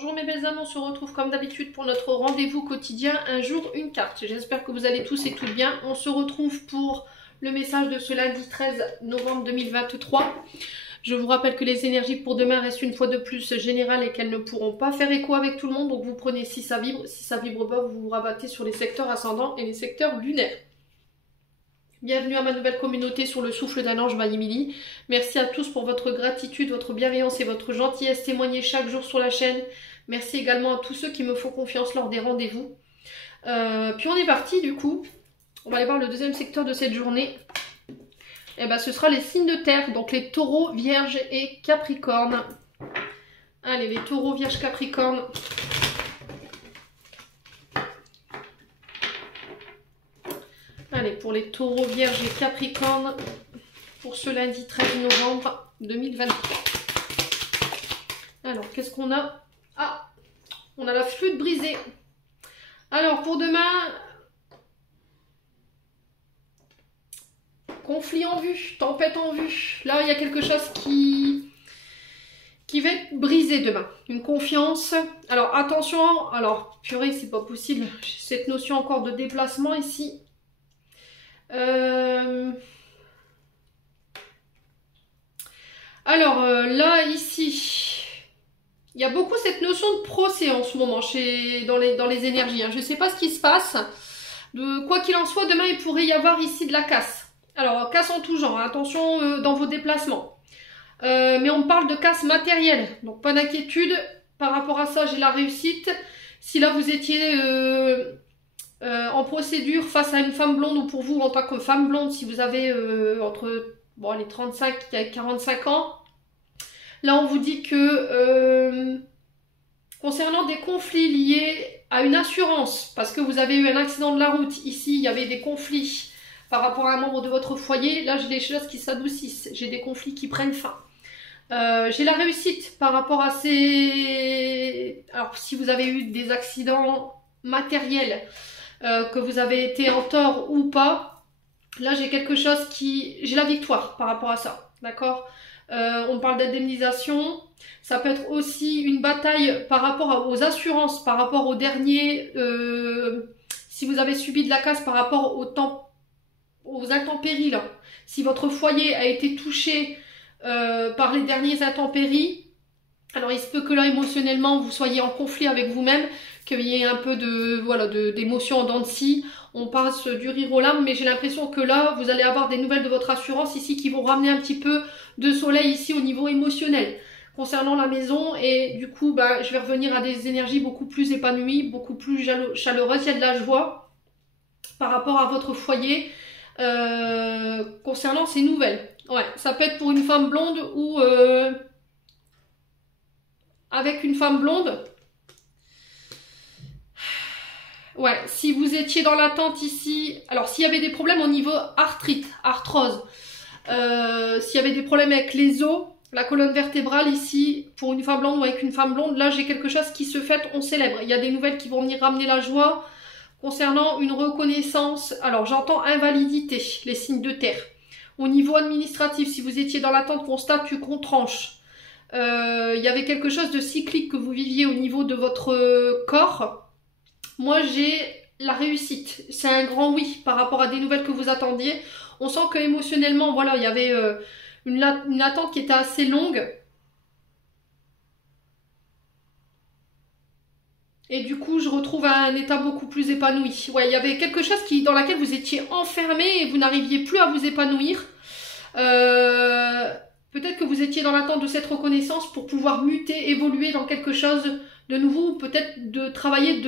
Bonjour mes belles âmes, on se retrouve comme d'habitude pour notre rendez-vous quotidien, un jour une carte. J'espère que vous allez tous et toutes bien. On se retrouve pour le message de ce lundi 13 novembre 2023. Je vous rappelle que les énergies pour demain restent une fois de plus générales et qu'elles ne pourront pas faire écho avec tout le monde. Donc vous prenez si ça vibre pas, vous vous rabattez sur les secteurs ascendants et les secteurs lunaires. Bienvenue à ma nouvelle communauté sur le souffle d'un ange Maïmili. Merci à tous pour votre gratitude, votre bienveillance et votre gentillesse témoignée chaque jour sur la chaîne. Merci également à tous ceux qui me font confiance lors des rendez-vous. Puis on est parti du coup. On va aller voir le deuxième secteur de cette journée. Et ben ce sera les signes de terre, donc les taureaux, vierges et capricornes. Allez, les taureaux, vierges, capricornes. Allez, pour les taureaux, vierges et capricornes, pour ce lundi 13 novembre 2023. Alors, qu'est-ce qu'on a? Ah, on a la flûte brisée. Alors, pour demain, conflit en vue, tempête en vue. Là, il y a quelque chose qui va être brisé demain. Une confiance. Alors, attention. Alors, purée, c'est pas possible. J'ai cette notion encore de déplacement ici. Alors là ici il y a beaucoup cette notion de procès en ce moment dans les énergies, hein. Je ne sais pas ce qui se passe. Quoi qu'il en soit, demain il pourrait y avoir ici de la casse. Alors casse en tout genre, hein. Attention dans vos déplacements, mais on parle de casse matérielle, donc pas d'inquiétude par rapport à ça. J'ai la réussite. Si là vous étiez en procédure face à une femme blonde, ou pour vous en tant que femme blonde, si vous avez entre les 35 et 45 ans, là on vous dit que concernant des conflits liés à une assurance, parce que vous avez eu un accident de la route, ici il y avait des conflits par rapport à un membre de votre foyer, là j'ai des choses qui s'adoucissent, j'ai des conflits qui prennent fin. J'ai la réussite par rapport à ces... Alors si vous avez eu des accidents matériels, que vous avez été en tort ou pas, là j'ai quelque chose j'ai la victoire par rapport à ça, d'accord. On parle d'indemnisation, ça peut être aussi une bataille par rapport aux assurances, par rapport aux derniers, si vous avez subi de la casse par rapport aux intempéries là, si votre foyer a été touché par les derniers intempéries, alors il se peut que là émotionnellement vous soyez en conflit avec vous-même, qu'il y ait un peu d'émotion en dents de scie, on passe du rire aux larmes, mais j'ai l'impression que là vous allez avoir des nouvelles de votre assurance ici qui vont ramener un petit peu de soleil ici au niveau émotionnel concernant la maison, et du coup je vais revenir à des énergies beaucoup plus épanouies, beaucoup plus chaleureuses. Il y a de la joie par rapport à votre foyer concernant ces nouvelles. Ouais, ça peut être pour une femme blonde ou avec une femme blonde. Ouais, si vous étiez dans l'attente ici, alors s'il y avait des problèmes au niveau arthrite, arthrose, s'il y avait des problèmes avec les os, la colonne vertébrale ici, pour une femme blonde ou avec une femme blonde, là j'ai quelque chose qui se fête, on célèbre. Il y a des nouvelles qui vont venir ramener la joie concernant une reconnaissance. Alors j'entends invalidité, les signes de terre. Au niveau administratif, si vous étiez dans l'attente qu'on statue, qu'on tranche, il y avait quelque chose de cyclique que vous viviez au niveau de votre corps. Moi j'ai la réussite, c'est un grand oui par rapport à des nouvelles que vous attendiez. On sent que émotionnellement, voilà, il y avait une attente qui était assez longue. Et du coup, je retrouve un état beaucoup plus épanoui. Ouais, il y avait quelque chose dans laquelle vous étiez enfermé et vous n'arriviez plus à vous épanouir. Peut-être que vous étiez dans l'attente de cette reconnaissance pour pouvoir muter, évoluer dans quelque chose de nouveau, ou peut-être de travailler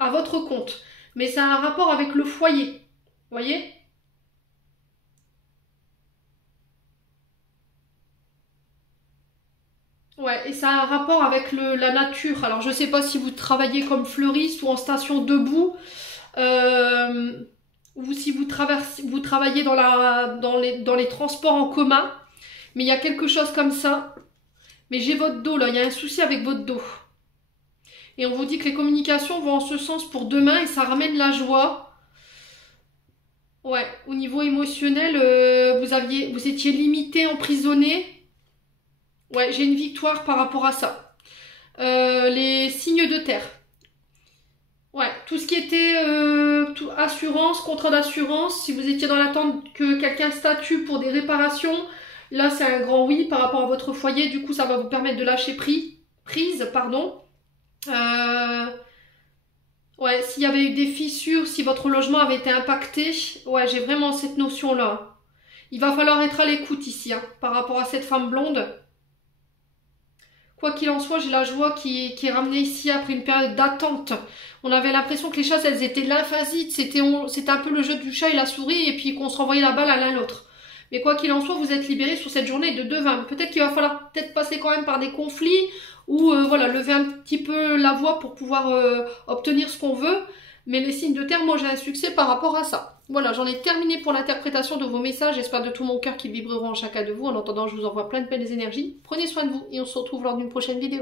à votre compte. Mais ça a un rapport avec le foyer. Vous voyez ? Ouais, et ça a un rapport avec la nature. Alors je sais pas si vous travaillez comme fleuriste ou en station debout, ou si vous travaillez dans les transports en commun, mais il y a quelque chose comme ça. Mais j'ai votre dos là, il y a un souci avec votre dos. Et on vous dit que les communications vont en ce sens pour demain et ça ramène la joie. Ouais, au niveau émotionnel, vous étiez limité, emprisonné. Ouais, j'ai une victoire par rapport à ça. de terre. Ouais, tout ce qui était assurance, contrat d'assurance, si vous étiez dans l'attente que quelqu'un statue pour des réparations, là c'est un grand oui par rapport à votre foyer, du coup ça va vous permettre de lâcher prise, pardon. Ouais, s'il y avait eu des fissures, si votre logement avait été impacté, ouais, j'ai vraiment cette notion-là. Il va falloir être à l'écoute ici, hein, par rapport à cette femme blonde. Quoi qu'il en soit, j'ai la joie qui est ramenée ici après une période d'attente. On avait l'impression que les chasses, elles étaient lymphasites. C'était un peu le jeu du chat et la souris et puis qu'on se renvoyait la balle à l'un l'autre. Mais quoi qu'il en soit, vous êtes libérés sur cette journée de 2-20. Peut-être qu'il va falloir passer quand même par des conflits ou voilà, lever un petit peu la voix pour pouvoir obtenir ce qu'on veut. Mais les signes de terre, moi j'ai un succès par rapport à ça. Voilà, j'en ai terminé pour l'interprétation de vos messages. J'espère de tout mon cœur qu'ils vibreront en chacun de vous. En attendant, je vous envoie plein de belles énergies. Prenez soin de vous et on se retrouve lors d'une prochaine vidéo.